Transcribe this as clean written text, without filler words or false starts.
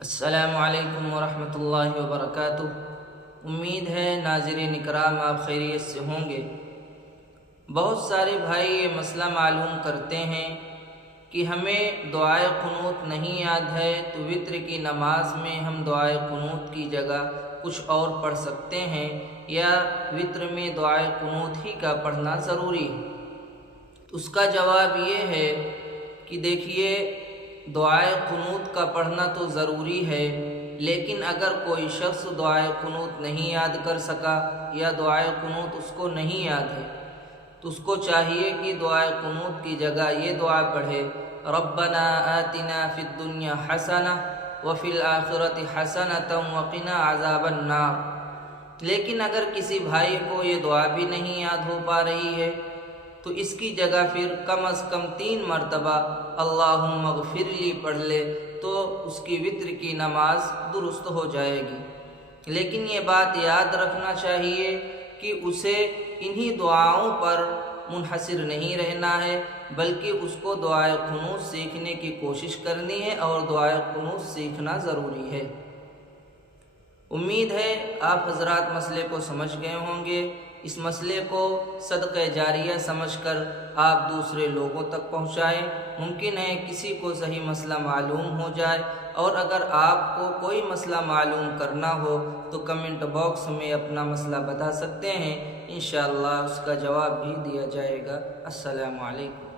السلام علیکم ورحمۃ اللہ وبرکاتہ۔ امید ہے ناظرین اکرام آپ خیریت سے ہوں گے۔ بہت سارے بھائی یہ مسئلہ معلوم کرتے ہیں کہ ہمیں دعائے قنوت نہیں یاد ہے، تو وتر کی نماز میں ہم دعائے قنوت کی جگہ کچھ اور پڑھ سکتے ہیں یا وتر میں دعائے قنوت ہی کا پڑھنا ضروری ہے؟ اس کا جواب یہ ہے کہ دیکھیے، دعائے قنوت کا پڑھنا تو ضروری ہے، لیکن اگر کوئی شخص دعائے قنوت نہیں یاد کر سکا یا دعائے قنوت اس کو نہیں یاد ہے، تو اس کو چاہیے کہ دعائے قنوت کی جگہ یہ دعا پڑھے، ربنا آتنا فی الدنیا حسنہ وفی الآخرۃ حسنۃ وقنا عذاب النار۔ لیکن اگر کسی بھائی کو یہ دعا بھی نہیں یاد ہو پا رہی ہے تو اس کی جگہ پھر کم از کم 3 مرتبہ اللہم اغفر لی پڑھ لے تو اس کی وتر کی نماز درست ہو جائے گی۔ لیکن یہ بات یاد رکھنا چاہیے کہ اسے انہی دعاؤں پر منحصر نہیں رہنا ہے، بلکہ اس کو دعائے قنوت سیکھنے کی کوشش کرنی ہے اور دعائے قنوت سیکھنا ضروری ہے۔ امید ہے آپ حضرات مسئلے کو سمجھ گئے ہوں گے۔ اس مسئلے کو صدقہ جاریہ سمجھ کر آپ دوسرے لوگوں تک پہنچائیں۔ ممکن ہے کسی کو صحیح مسئلہ معلوم ہو جائے، اور اگر آپ کو کوئی مسئلہ معلوم کرنا ہو تو کمنٹ باکس میں اپنا مسئلہ بتا سکتے ہیں، انشاءاللہ اس کا جواب بھی دیا جائے گا۔ السلام علیکم۔